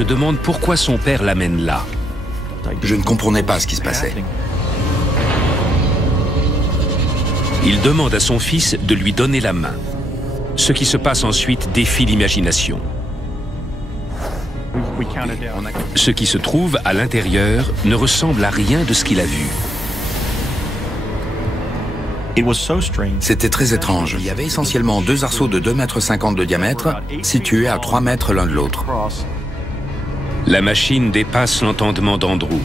se demande pourquoi son père l'amène là. Je ne comprenais pas ce qui se passait. Il demande à son fils de lui donner la main. Ce qui se passe ensuite défie l'imagination. Ce qui se trouve à l'intérieur ne ressemble à rien de ce qu'il a vu. C'était très étrange. Il y avait essentiellement deux arceaux de 2,50 m de diamètre, situés à 3 mètres l'un de l'autre. La machine dépasse l'entendement d'Andrew.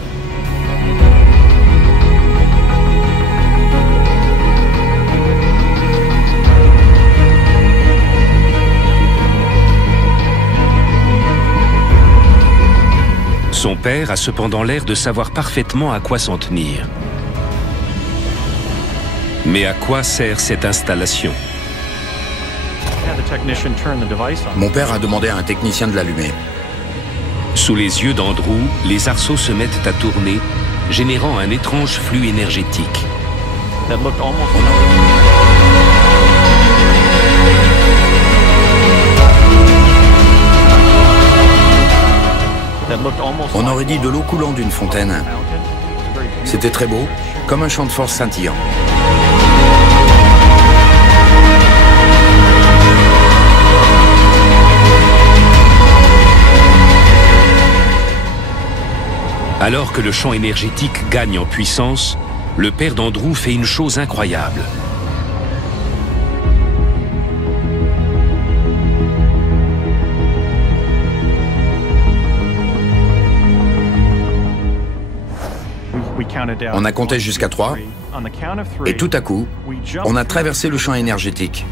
Son père a cependant l'air de savoir parfaitement à quoi s'en tenir. Mais à quoi sert cette installation? Mon père a demandé à un technicien de l'allumer. Sous les yeux d'Andrew, les arceaux se mettent à tourner, générant un étrange flux énergétique. On aurait dit de l'eau coulant d'une fontaine. C'était très beau, comme un champ de force scintillant. Alors que le champ énergétique gagne en puissance, le père d'Andrew fait une chose incroyable. On a compté jusqu'à 3, et tout à coup, on a traversé le champ énergétique.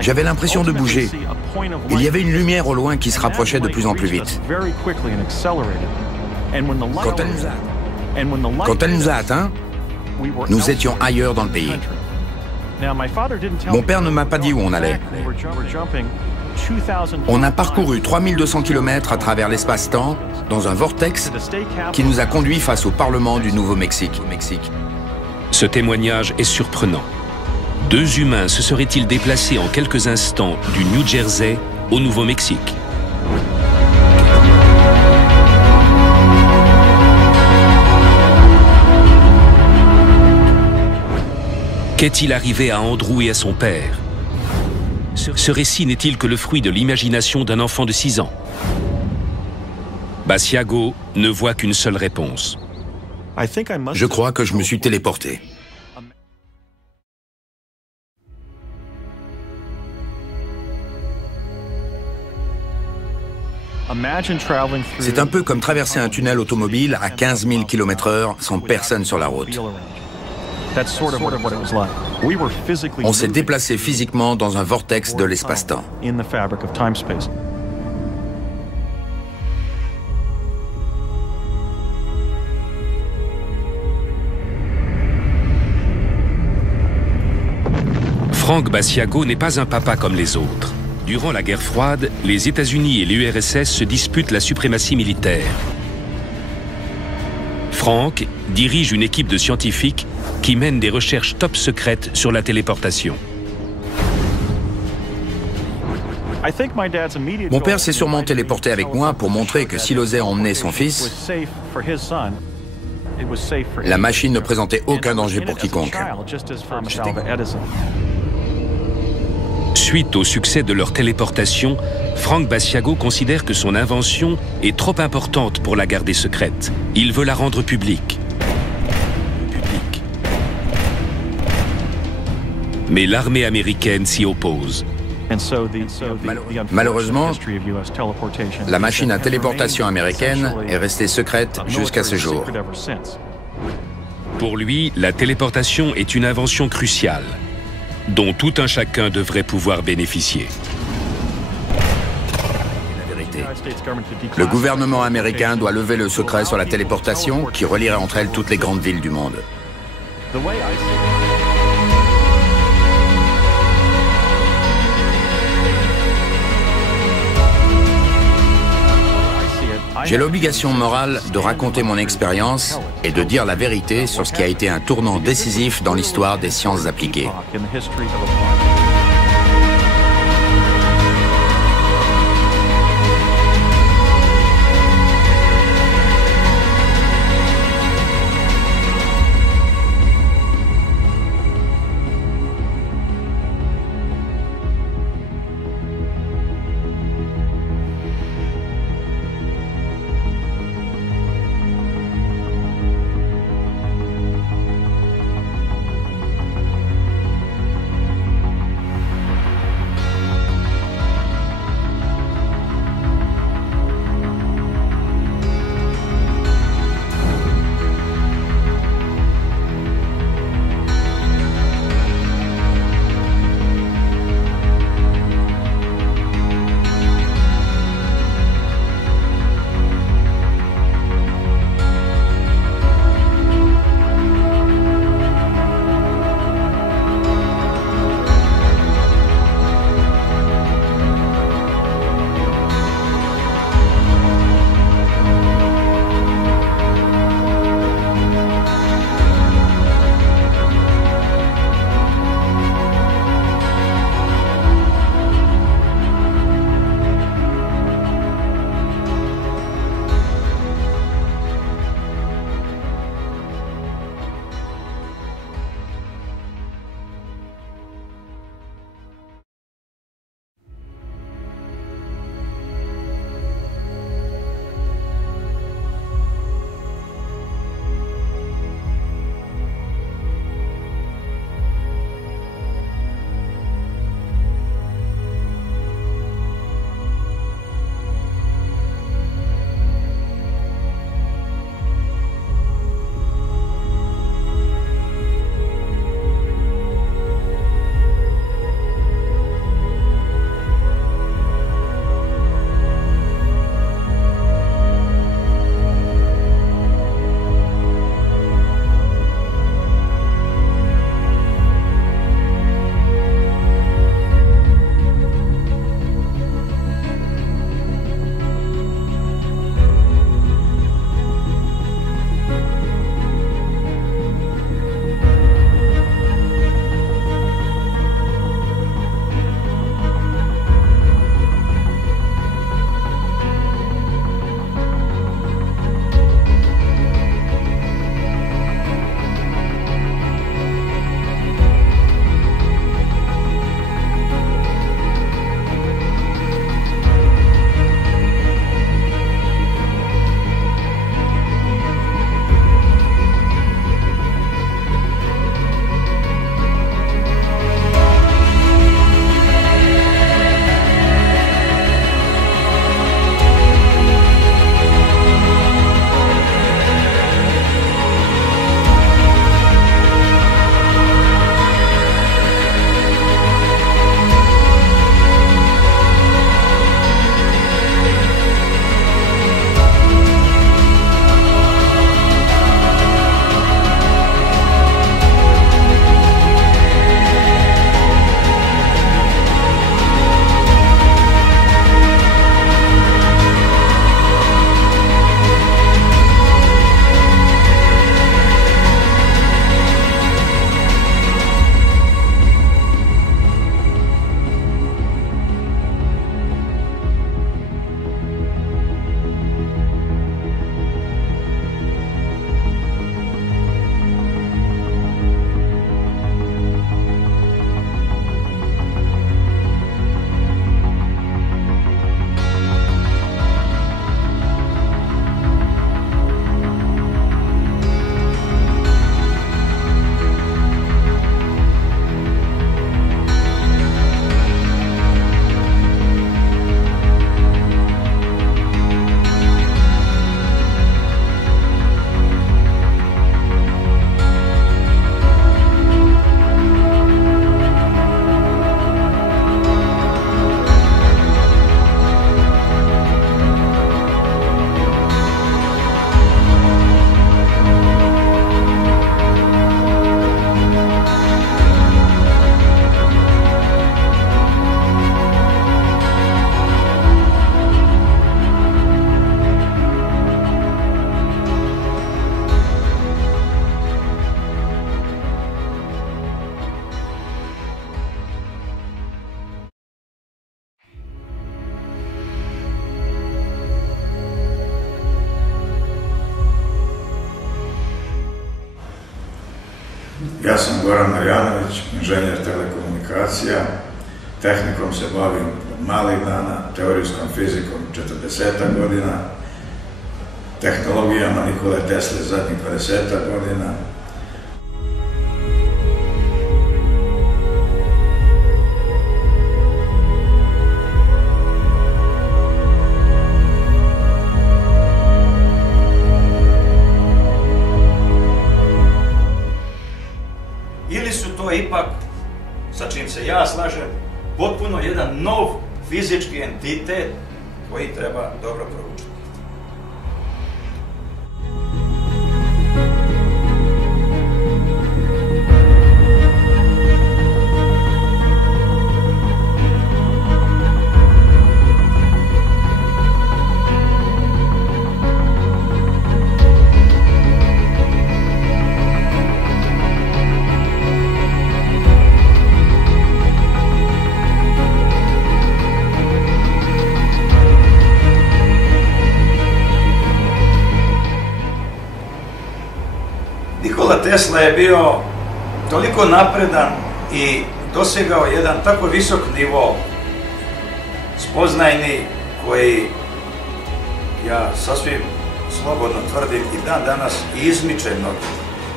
J'avais l'impression de bouger. Il y avait une lumière au loin qui se rapprochait de plus en plus vite. Quand elle nous a atteints, nous étions ailleurs dans le pays. Mon père ne m'a pas dit où on allait. On a parcouru 3200 km à travers l'espace-temps dans un vortex qui nous a conduits face au Parlement du Nouveau-Mexique. Ce témoignage est surprenant. Deux humains se seraient-ils déplacés en quelques instants du New Jersey au Nouveau-Mexique? Qu'est-il arrivé à Andrew et à son père? Ce récit n'est-il que le fruit de l'imagination d'un enfant de 6 ans? Basiago ne voit qu'une seule réponse. Je crois que je me suis téléporté. C'est un peu comme traverser un tunnel automobile à 15 000 km/h sans personne sur la route. On s'est déplacé physiquement dans un vortex de l'espace-temps. Frank Basiago n'est pas un papa comme les autres. Durant la guerre froide, les États-Unis et l'URSS se disputent la suprématie militaire. Frank dirige une équipe de scientifiques qui mène des recherches top secrètes sur la téléportation. Mon père s'est sûrement téléporté avec moi pour montrer que s'il osait emmener son fils, la machine ne présentait aucun danger pour quiconque. Suite au succès de leur téléportation, Frank Basiago considère que son invention est trop importante pour la garder secrète. Il veut la rendre publique. Mais l'armée américaine s'y oppose. Malheureusement, la machine à téléportation américaine est restée secrète jusqu'à ce jour. Pour lui, la téléportation est une invention cruciale, dont tout un chacun devrait pouvoir bénéficier. Le gouvernement américain doit lever le secret sur la téléportation qui relierait entre elles toutes les grandes villes du monde. J'ai l'obligation morale de raconter mon expérience et de dire la vérité sur ce qui a été un tournant décisif dans l'histoire des sciences appliquées. Ja sam Goran Marjanović, inženjer telekomunikacija, tehnikom se bavim od malih dana, teorijskom fizikom 40 godina, tehnologijama Nikole Tesle zadnjih 20 godina. Ili su to ipak, sa čim se ja slažem, potpuno jedan nov fizički entitet koji treba dobro proučiti. Nikola Tesla je bio toliko napredan i dosegao jedan tako visok nivo spoznajni koji, ja sasvim slobodno tvrdim, i dan danas izmiče mnogo.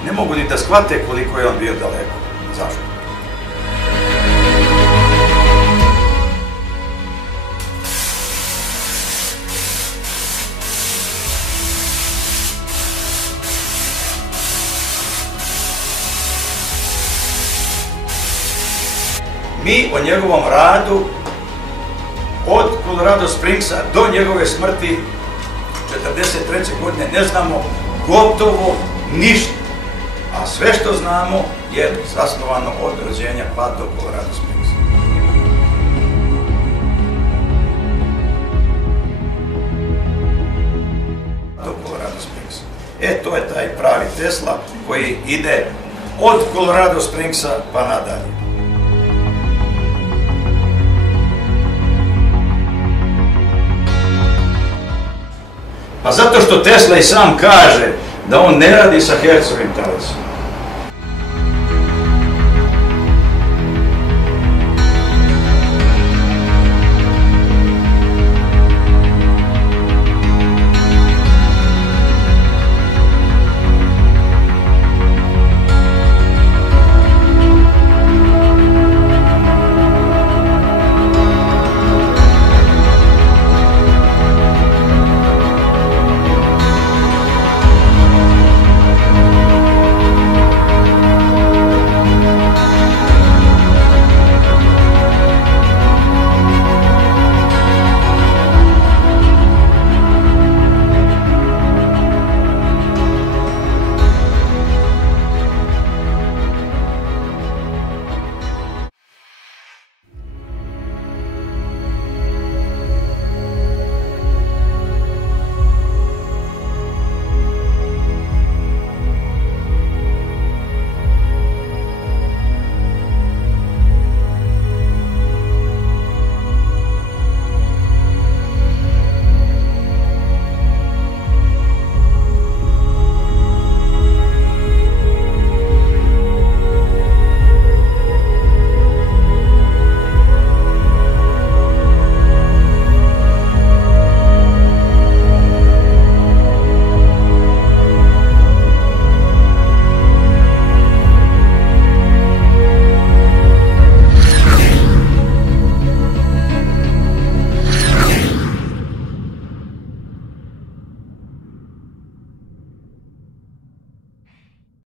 Ne mogu ni da shvate koliko je on bio daleko. Zašto? Mi o njegovom radu od Colorado Springsa do njegove smrti 1943. godine ne znamo gotovo ništa, a sve što znamo je zasnovano od rođenja pa do Colorado Springsa. Do Colorado Springsa. To je taj pravi Tesla koji ide od Colorado Springsa pa nadalje. Pa zato što Tesla i sam kaže da on ne radi sa Hercovim telesom.